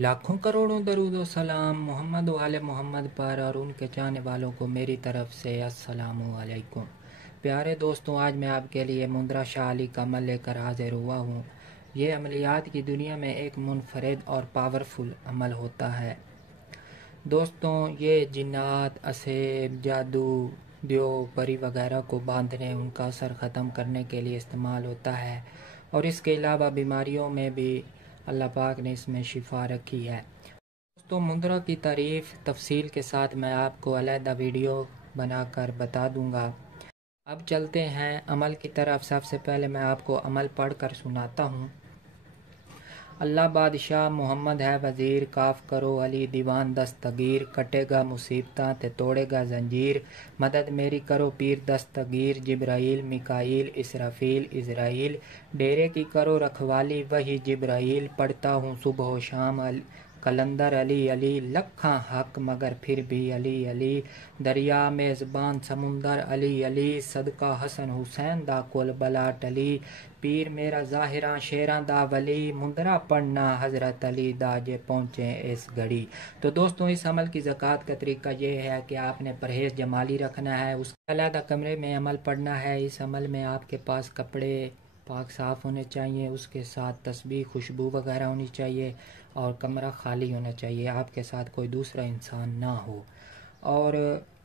लाखों करोड़ों दरूद व सलाम मोहम्मद वाले मोहम्मद पर और उनके चाहने वालों को मेरी तरफ से अस्सलामु अलैकुम। प्यारे दोस्तों, आज मैं आपके लिए मुंद्रा शाह अली का अमल लेकर हाजिर हुआ हूँ। ये अमलियात की दुनिया में एक मुनफरद और पावरफुल अमल होता है। दोस्तों, ये जिन्नात, असेब, जादू, दियो, परी वगैरह को बांधने, उनका असर ख़त्म करने के लिए इस्तेमाल होता है और इसके अलावा बीमारियों में भी अल्लाह पाक ने इसमें शिफा रखी है। दोस्तों, मुंद्रा की तारीफ़ तफसील के साथ मैं आपको अलहदा वीडियो बनाकर बता दूंगा। अब चलते हैं अमल की तरफ। सबसे पहले मैं आपको अमल पढ़ कर सुनाता हूँ। अल्लाह बादशाह मोहम्मद है वज़ीर, काफ करो अली दीवान दस्तगीर, कटेगा मुसीबतां ते तोड़ेगा जंजीर, मदद मेरी करो पीर दस्तगीर, जिब्राइल मिकाईल इसराफील इज़राइल, डेरे की करो रखवाली वही जिब्राइल, पढ़ता हूँ सुबह शाम कलंदर अली अली, लखा हक मगर फिर भी अली अली, दरिया मेज़बान समुंदर अली अली, सदका हसन हुसैन दा कोल बला टली, पीर मेरा ज़ाहिरा शेरां दा वली, मुंदरा पढ़ना हज़रत अली दा जे पहुँचे इस घड़ी। तो दोस्तों, इस अमल की ज़कात का तरीका ये है कि आपने परहेज़ जमाली रखना है, उसके अलग कमरे में अमल पढ़ना है। इस अमल में आपके पास कपड़े पाक साफ़ होने चाहिए, उसके साथ तस्बीह खुशबू वगैरह होनी चाहिए और कमरा खाली होना चाहिए, आपके साथ कोई दूसरा इंसान ना हो। और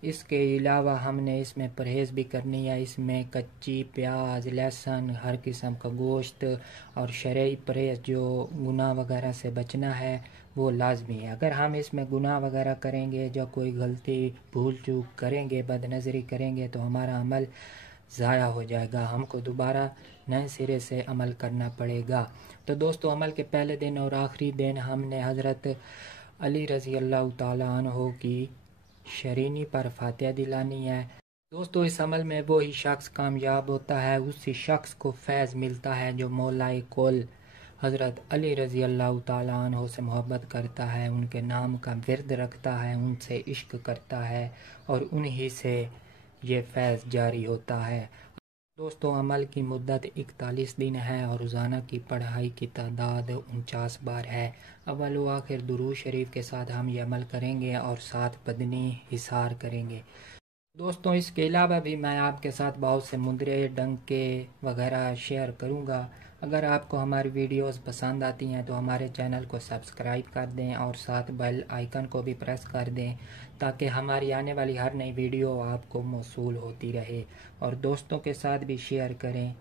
इसके अलावा हमने इसमें परहेज़ भी करनी है। इसमें कच्ची प्याज, लहसुन, हर किस्म का गोश्त और शरई परहेज़, जो गुनाह वगैरह से बचना है वो लाजमी है। अगर हम इसमें गुनाह वगैरह करेंगे, जो कोई गलती भूल चूक करेंगे, बदनज़री करेंगे, तो हमारा अमल ज़ाया हो जाएगा, हमको दोबारा नए सिरे से अमल करना पड़ेगा। तो दोस्तों, अमल के पहले दिन और आखिरी दिन हमने हज़रत अली रज़ी अल्लाह ताला अन्हो की शरीनी पर फातिहा दिलानी है। दोस्तों, इस अमल में वो ही शख्स कामयाब होता है, उसी शख्स को फैज़ मिलता है जो मौलाए कुल हज़रत अली रज़ी अल्लाह ताला अन्हो से मोहब्बत करता है, उनके नाम का विर्द रखता है, उनसे इश्क करता है और उन्हीं से ये फैज़ जारी होता है। दोस्तों, अमल की मुद्दत 41 दिन है और रोज़ाना की पढ़ाई की तादाद 49 बार है। अव्वल व आखिर दुरूद शरीफ के साथ हम ये अमल करेंगे और 7 बदनी हिसार करेंगे। दोस्तों, इसके अलावा भी मैं आपके साथ बहुत से मुद्रे, डंके वगैरह शेयर करूंगा। अगर आपको हमारी वीडियोस पसंद आती हैं तो हमारे चैनल को सब्सक्राइब कर दें और साथ बेल आइकन को भी प्रेस कर दें, ताकि हमारी आने वाली हर नई वीडियो आपको मौसूल होती रहे, और दोस्तों के साथ भी शेयर करें।